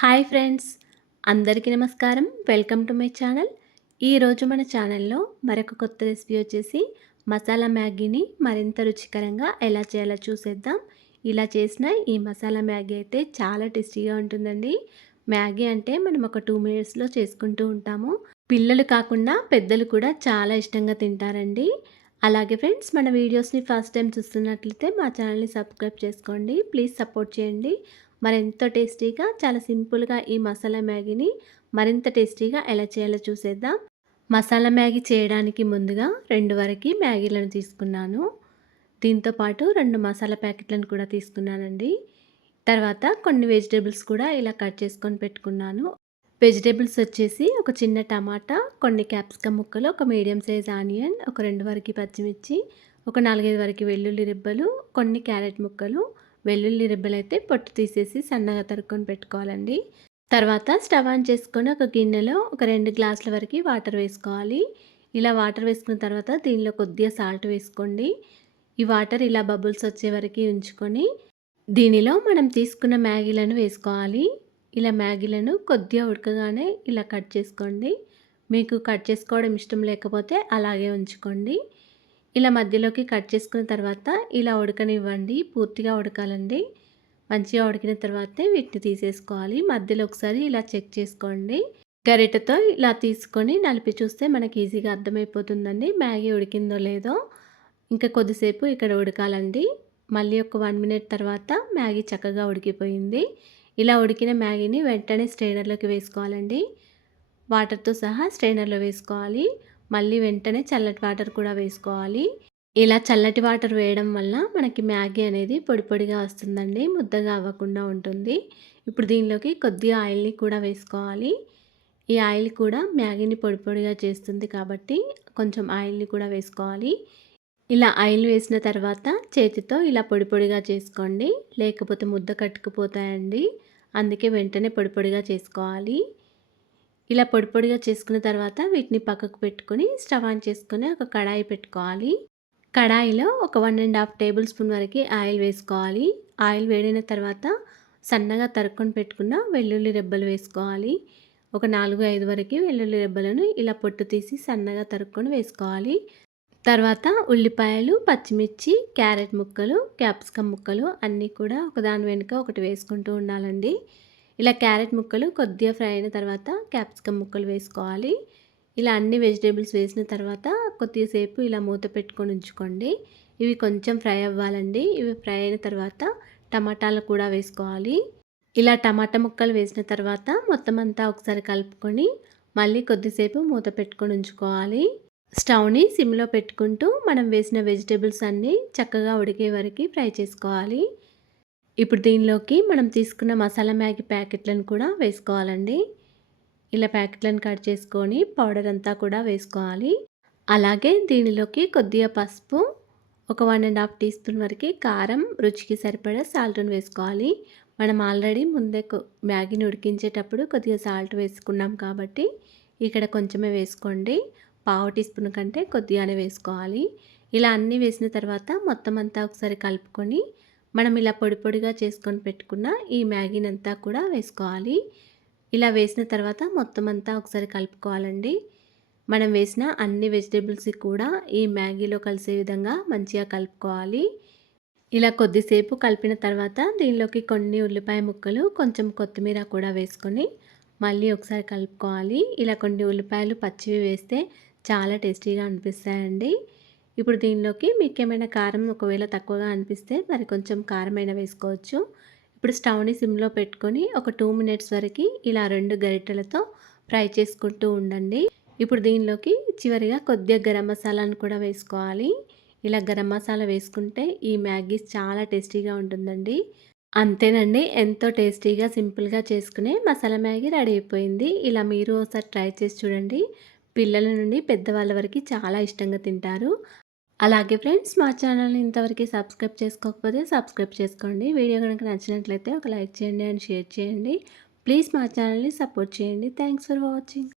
Hi friends, అందరికీ నమస్కారం. Welcome to my channel. ఈరోజు మన ఛానల్లో మరొక కొత్త రెసిపీ వచ్చేసి మసాలా మ్యాగీని మరింత రుచికరంగా ఎలా చేయాలో చూసేద్దాం. ఇలా చేసిన ఈ మసాలా మ్యాగీ అయితే చాలా టేస్టీగా ఉంటుందండి. మ్యాగీ అంటే మనం ఒక 2 మినిట్స్లో చేసుకుంటూ ఉంటాము. పిల్లలు కాకుండా పెద్దలు కూడా చాలా ఇష్టంగా తింటారండి. అలాగే ఫ్రెండ్స్, మన వీడియోస్ని ఫస్ట్ టైం చూస్తున్నట్లయితే మా ఛానల్ని సబ్స్క్రైబ్ చేసుకోండి. ప్లీజ్ సపోర్ట్ చేయండి. మరెంతో టేస్టీగా చాలా సింపుల్గా ఈ మసాలా మ్యాగీని మరింత టేస్టీగా ఎలా చేయాలో చూసేద్దాం. మసాలా మ్యాగీ చేయడానికి ముందుగా 2 వరకు మ్యాగీలను తీసుకున్నాను. దీంతో పాటు 2 మసాలా ప్యాకెట్లను కూడా తీసుకున్నానండి. తర్వాత కొన్ని వెజిటేబుల్స్ కూడా ఇలా కట్ చేసుకొని పెట్టుకున్నాను. వెజిటేబుల్స్ వచ్చేసి ఒక చిన్న టమాటా, కొన్ని క్యాప్సికమ్ ముక్కలు, ఒక మీడియం సైజ్ ఆనియన్, ఒక 2 వరకు పచ్చిమిర్చి, ఒక 4, 5 వరకు వెల్లుల్లి రెబ్బలు, కొన్ని క్యారెట్ ముక్కలు. వెల్లుల్లి రెబ్బలైతే పొట్టు తీసేసి సన్నగా తరుక్కొని పెట్టుకోవాలండి. తర్వాత స్టవ్ ఆన్ చేసుకొని ఒక గిన్నెలో ఒక 2 గ్లాసుల వరకు వాటర్ వేసుకోవాలి. ఇలా వాటర్ వేసుకున్న తర్వాత దీనిలో కొద్దిగా సాల్ట్ వేసుకోండి. ఈ వాటర్ ఇలా బబుల్స్ వచ్చే వరకు ఉంచుకొని దీనిలో మనం తీసుకున్న మ్యాగీలను వేసుకోవాలి. ఇలా మ్యాగీలను కొద్దిగా ఉడకగానే ఇలా కట్ చేసుకోండి. మీకు కట్ చేసుకోవడం ఇష్టం లేకపోతే అలాగే ఉంచుకోండి. ఇలా మధ్యలోకి కట్ చేసుకున్న తర్వాత ఇలా ఉడకనివ్వండి. పూర్తిగా ఉడకాలండి. మంచిగా ఉడికిన తర్వాతే వీటిని తీసేసుకోవాలి. మధ్యలో ఒకసారి ఇలా చెక్ చేసుకోండి. గరిటెతో ఇలా తీసుకొని నలిపి చూస్తే మనకి ఈజీగా అర్థమైపోతుందండి మ్యాగీ ఉడికిందో లేదో. ఇంకా కొద్దిసేపు ఇక్కడ ఉడకాలండి. మళ్ళీ ఒక 1 మినిట్ తర్వాత మ్యాగీ చక్కగా ఉడికిపోయింది. ఇలా ఉడికిన మ్యాగీని వెంటనే స్ట్రైనర్లోకి వేసుకోవాలండి. వాటర్తో సహా స్ట్రైనర్లో వేసుకోవాలి. మళ్ళీ వెంటనే చల్లటి వాటర్ కూడా వేసుకోవాలి. ఇలా చల్లటి వాటర్ వేయడం వల్ల మనకి మ్యాగీ అనేది పొడి పొడిగా వస్తుందండి. ముద్దగా అవ్వకుండా ఉంటుంది. ఇప్పుడు దీనిలోకి కొద్దిగా ఆయిల్ని కూడా వేసుకోవాలి. ఈ ఆయిల్ కూడా మ్యాగీని పొడి పొడిగా చేస్తుంది కాబట్టి కొంచెం ఆయిల్ని కూడా వేసుకోవాలి. ఇలా ఆయిల్ వేసిన తర్వాత చేతితో ఇలా పొడి పొడిగా చేసుకోండి. లేకపోతే ముద్ద కట్టుకుపోతాయండి. అందుకే వెంటనే పొడి పొడిగా చేసుకోవాలి. ఇలా పొడి పొడిగా చేసుకున్న తర్వాత వీటిని పక్కకు పెట్టుకొని స్టవ్ ఆన్ చేసుకొని ఒక కడాయి పెట్టుకోవాలి. కడాయిలో ఒక 1½ టేబుల్ స్పూన్ వరకు ఆయిల్ వేసుకోవాలి. ఆయిల్ వేడిన తర్వాత సన్నగా తరుక్కొని పెట్టుకున్న వెల్లుల్లి రెబ్బలు వేసుకోవాలి. ఒక 4, 5 వరకు వెల్లుల్లి రెబ్బలను ఇలా పొట్టు తీసి సన్నగా తరుక్కొని వేసుకోవాలి. తర్వాత ఉల్లిపాయలు, పచ్చిమిర్చి, క్యారెట్ ముక్కలు, క్యాప్సికమ్ ముక్కలు అన్నీ కూడా ఒకదాని వెనుక ఒకటి వేసుకుంటూ ఉండాలండి. ఇలా క్యారెట్ ముక్కలు కొద్దిగా ఫ్రై అయిన తర్వాత క్యాప్సికమ్ ముక్కలు వేసుకోవాలి. ఇలా అన్ని వెజిటేబుల్స్ వేసిన తర్వాత కొద్దిసేపు ఇలా మూత పెట్టుకొని ఉంచుకోండి. ఇవి కొంచెం ఫ్రై అవ్వాలండి. ఇవి ఫ్రై అయిన తర్వాత టమాటాలు కూడా వేసుకోవాలి. ఇలా టమాటా ముక్కలు వేసిన తర్వాత మొత్తం అంతా ఒకసారి కలుపుకొని మళ్ళీ కొద్దిసేపు మూత పెట్టుకొని ఉంచుకోవాలి. స్టవ్ని సిమ్లో పెట్టుకుంటూ మనం వేసిన వెజిటేబుల్స్ అన్నీ చక్కగా ఉడికే వరకు ఫ్రై చేసుకోవాలి. ఇప్పుడు దీనిలోకి మనం తీసుకున్న మసాలా మ్యాగీ ప్యాకెట్లను కూడా వేసుకోవాలండి. ఇలా ప్యాకెట్లను కట్ చేసుకొని పౌడర్ అంతా కూడా వేసుకోవాలి. అలాగే దీనిలోకి కొద్దిగా పసుపు, ఒక 1½ టీ స్పూన్ వరకు కారం, రుచికి సరిపడా సాల్ట్ని వేసుకోవాలి. మనం ఆల్రెడీ ముందే మ్యాగీని ఉడికించేటప్పుడు కొద్దిగా సాల్ట్ వేసుకున్నాం కాబట్టి ఇక్కడ కొంచెమే వేసుకోండి. ½ టీ స్పూన్ కంటే కొద్దిగానే వేసుకోవాలి. ఇలా అన్నీ వేసిన తర్వాత మొత్తం అంతా ఒకసారి కలుపుకొని మనం ఇలా పొడి పొడిగా చేసుకొని పెట్టుకున్న ఈ మ్యాగీనంతా కూడా వేసుకోవాలి. ఇలా వేసిన తర్వాత మొత్తం అంతా ఒకసారి కలుపుకోవాలండి. మనం వేసిన అన్ని వెజిటేబుల్స్ కూడా ఈ మ్యాగీలో కలిసే విధంగా మంచిగా కలుపుకోవాలి. ఇలా కొద్దిసేపు కలిపిన తర్వాత దీనిలోకి కొన్ని ఉల్లిపాయ ముక్కలు, కొంచెం కొత్తిమీర కూడా వేసుకొని మళ్ళీ ఒకసారి కలుపుకోవాలి. ఇలా కొన్ని ఉల్లిపాయలు పచ్చివి వేస్తే చాలా టేస్టీగా అనిపిస్తాయండి. ఇప్పుడు దీనిలోకి మీకేమైనా కారం ఒకవేళ తక్కువగా అనిపిస్తే మరి కొంచెం కారమైనా వేసుకోవచ్చు. ఇప్పుడు స్టవ్ని సిమ్లో పెట్టుకొని ఒక 2 మినిట్స్ వరకు ఇలా 2 గరిటెలతో ఫ్రై చేసుకుంటూ ఉండండి. ఇప్పుడు దీనిలోకి చివరిగా కొద్దిగా గరం మసాలాను కూడా వేసుకోవాలి. ఇలా గరం మసాలా వేసుకుంటే ఈ మ్యాగీ చాలా టేస్టీగా ఉంటుందండి. అంతేనండి, ఎంతో టేస్టీగా సింపుల్గా చేసుకునే మసాలా మ్యాగీ రెడీ అయిపోయింది. ఇలా మీరు ఒకసారి ట్రై చేసి చూడండి. పిల్లల నుండి పెద్దవాళ్ళ వరకు చాలా ఇష్టంగా తింటారు. అలాగే ఫ్రెండ్స్, మా ఛానల్ని ఇంతవరకు సబ్స్క్రైబ్ చేసుకోకపోతే సబ్స్క్రైబ్ చేసుకోండి. వీడియో కనుక నచ్చినట్లయితే ఒక లైక్ చేయండి అండ్ షేర్ చేయండి. ప్లీజ్ మా ఛానల్ని సపోర్ట్ చేయండి. Thanks for watching.